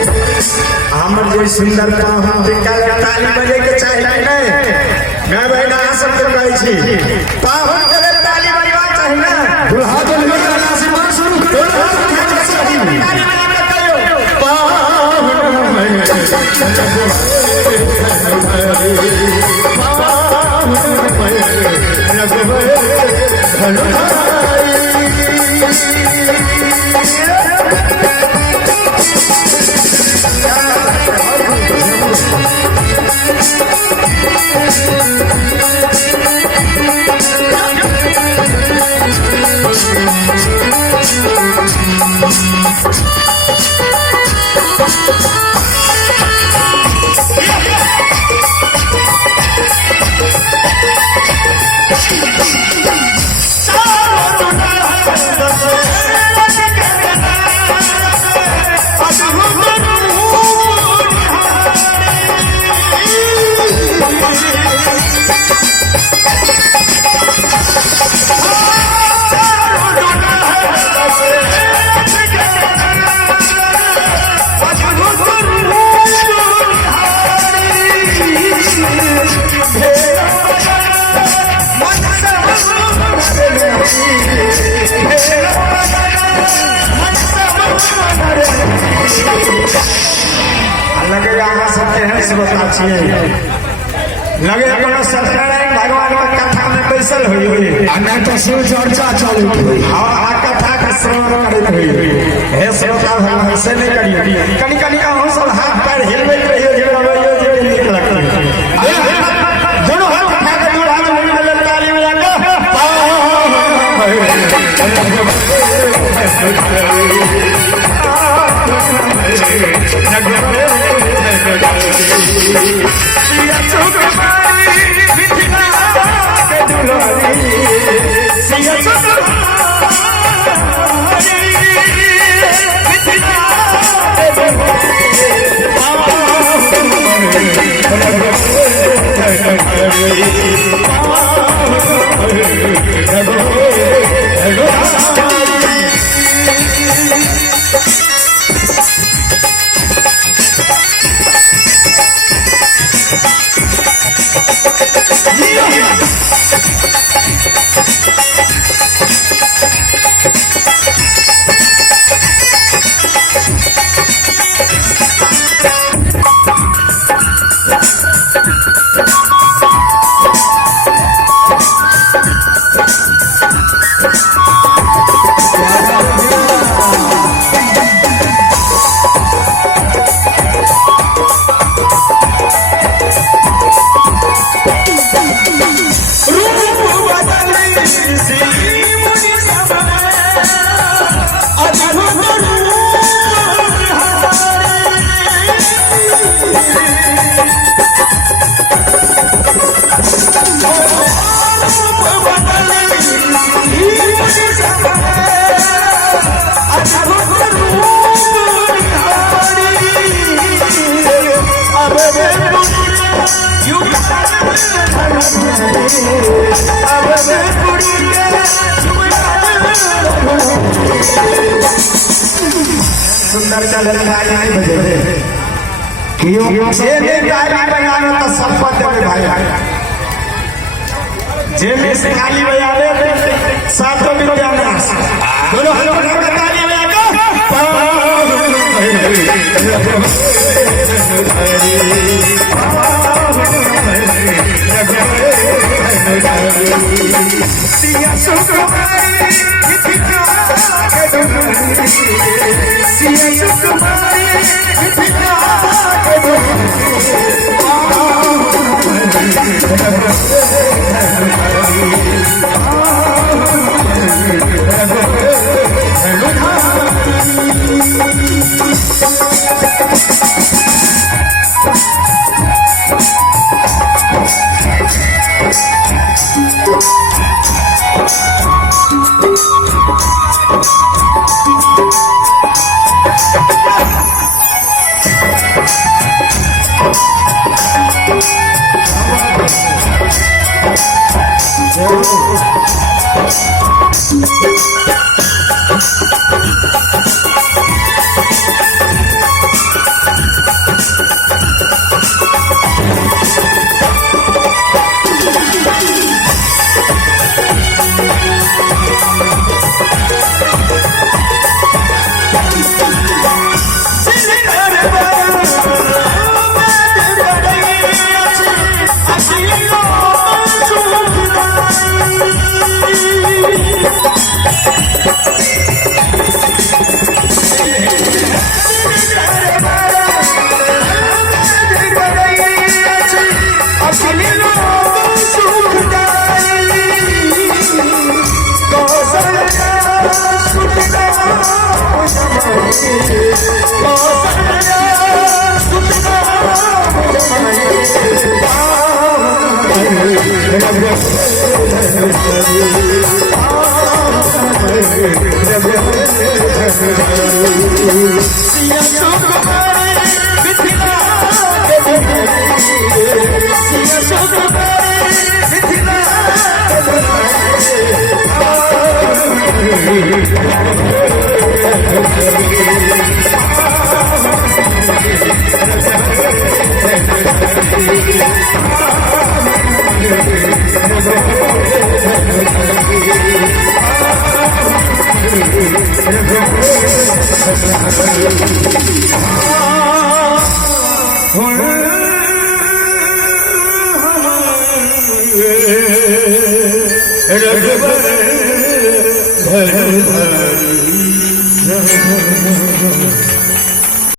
हमर जो सुंदर ताली बजे के चाहिए नहीं मैं बहना सबके कहै छी पावन करे ताली बजवा चाहिए ना दुल्हा दुल्हन गाना से मान शुरू करो ताली बजा के कहियो लगे यहाँ सबके हैं श्रोता छिए लगे कोनो सत्यनारायण भगवान के कथा में बैसल होई आ तो शिव चर्चा चलत होई आ कथा के श्रवण करत होई हे श्रोता भगवान से नहीं करियो कनी कनी अहू सब हाथ पैर हिलबैत रहियो जे रवैयो जे नीक लगत दोनों हाथ उठा के दूर हाथ में ताली बजा सुंदर चलन गाली नहीं बजे क्यों जे ने गाली बजावे तो संपत देवे भाई जे में से गाली बजावे सातों विद्या नाश दोनों हलो का गाली बजावे सिया सुकुमारी कितना के दुनिया सिया सुकुमारी कितना के दुनिया रघुबर